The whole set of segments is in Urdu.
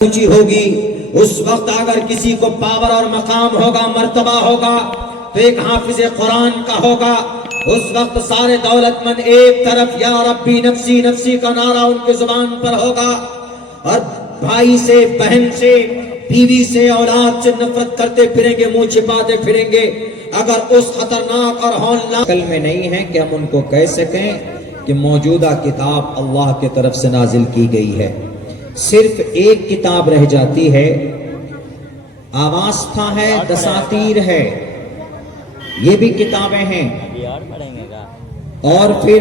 اونچی ہوگی، اس وقت اگر کسی کو پاور اور مقام ہوگا، مرتبہ ہوگا تو ایک حافظ قرآن کا ہوگا۔ اس وقت سارے دولت مند ایک طرف یا ربی نفسی نفسی کا نعرہ ان کی زبان پر ہوگا، اور بھائی سے، بہن سے، بیوی سے، اولاد سے نفرت کرتے پھریں گے، منہ چھپاتے پھریں گے۔ اگر اس خطرناک اور ہولناک عقل میں نہیں ہے کہ ہم ان کو کہہ سکیں کہ موجودہ کتاب اللہ کی طرف سے نازل کی گئی ہے، صرف ایک کتاب رہ جاتی ہے، آواستہ ہے، دساتیر ہے، یہ بھی کتابیں ہیں، اور پھر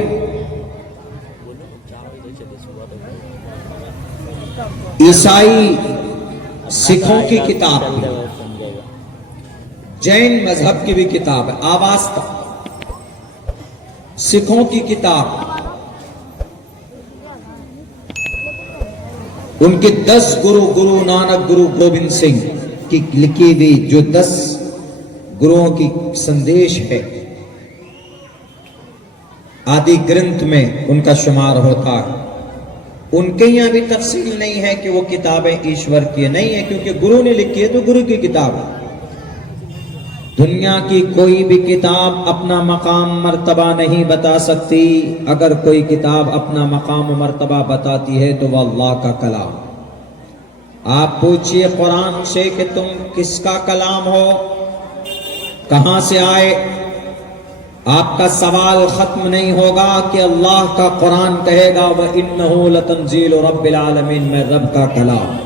عیسائی سکھوں کی کتاب بھی، جین مذہب کی بھی کتاب ہے، آواستہ سکھوں کی کتاب، ان کے 10 گرو نانک، گرو گوبند سنگھ کی لکھی ہوئی جو 10 گروہوں کی سندیش ہے، آدی گرنتھ میں ان کا شمار ہوتا ہے۔ ان کے یہاں بھی تفصیل نہیں ہے کہ وہ کتابیں ایشور کی نہیں ہے، کیونکہ گرو نے لکھی ہے تو گرو کی کتاب ہے۔ دنیا کی کوئی بھی کتاب اپنا مقام مرتبہ نہیں بتا سکتی، اگر کوئی کتاب اپنا مقام و مرتبہ بتاتی ہے تو وہ اللہ کا کلام۔ آپ پوچھئے قرآن سے کہ تم کس کا کلام ہو، کہاں سے آئے، آپ کا سوال ختم نہیں ہوگا کہ اللہ کا قرآن کہے گا وَإِنَّهُ لَتَنزِيلُ رَبِّ الْعَالَمِينَ، میں رب کا کلام۔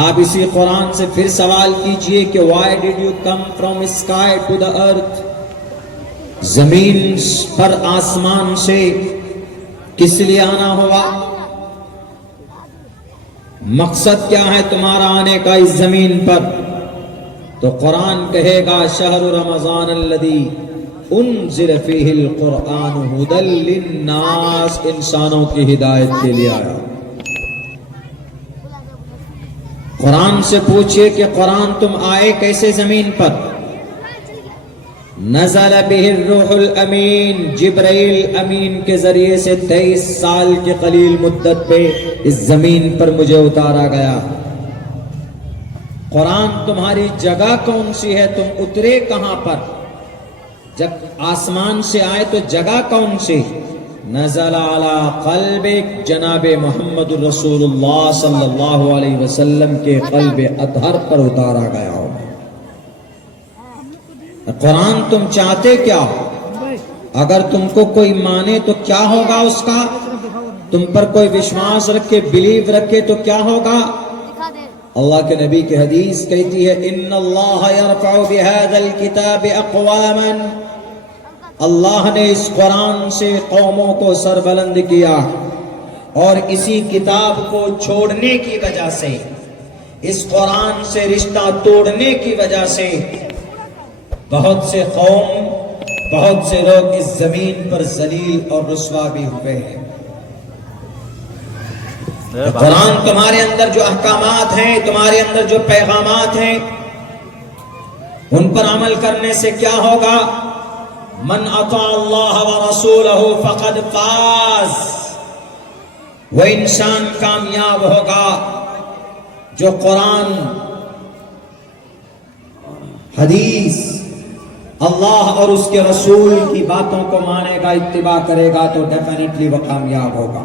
آپ اسی قرآن سے پھر سوال کیجئے کہ why did you come from sky to the earth، زمین پر آسمان سے کس لیے آنا ہوا، مقصد کیا ہے تمہارا آنے کا اس زمین پر؟ تو قرآن کہے گا شہر رمضان الذی انزل فیہ القرآن ھدی للناس، انسانوں کی ہدایت کے لیے آیا۔ قرآن سے پوچھئے کہ قرآن تم آئے کیسے زمین پر؟ نزل بہ الروح الامین، جبرائیل امین کے ذریعے سے 23 سال کی قلیل مدت پہ اس زمین پر مجھے اتارا گیا۔ قرآن تمہاری جگہ کون سی ہے، تم اترے کہاں پر؟ جب آسمان سے آئے تو جگہ کون سی؟ نزل علی قلبک، جناب محمد رسول اللہ صلی اللہ علیہ وسلم کے قلب اطہر پر اتارا گیا ہو۔ قرآن تم چاہتے کیا ہو؟ اگر تم کو کوئی مانے تو کیا ہوگا اس کا؟ تم پر کوئی وشواس رکھے، بلیو رکھے تو کیا ہوگا؟ اللہ کے نبی کی حدیث کہتی ہے ان اللہ یرفع بہذا الکتاب اقواما، اللہ نے اس قرآن سے قوموں کو سربلند کیا، اور اسی کتاب کو چھوڑنے کی وجہ سے، اس قرآن سے رشتہ توڑنے کی وجہ سے بہت سے قوم، بہت سے لوگ اس زمین پر ذلیل اور رسوا بھی ہوئے ہیں۔ قرآن تمہارے اندر جو احکامات ہیں، تمہارے اندر جو پیغامات ہیں، ان پر عمل کرنے سے کیا ہوگا؟ من اطاع اللہ ورسولہ فقد فاز، وہ انسان کامیاب ہوگا جو قرآن، حدیث، اللہ اور اس کے رسول کی باتوں کو مانے گا، اتباع کرے گا تو ڈیفینیٹلی وہ کامیاب ہوگا۔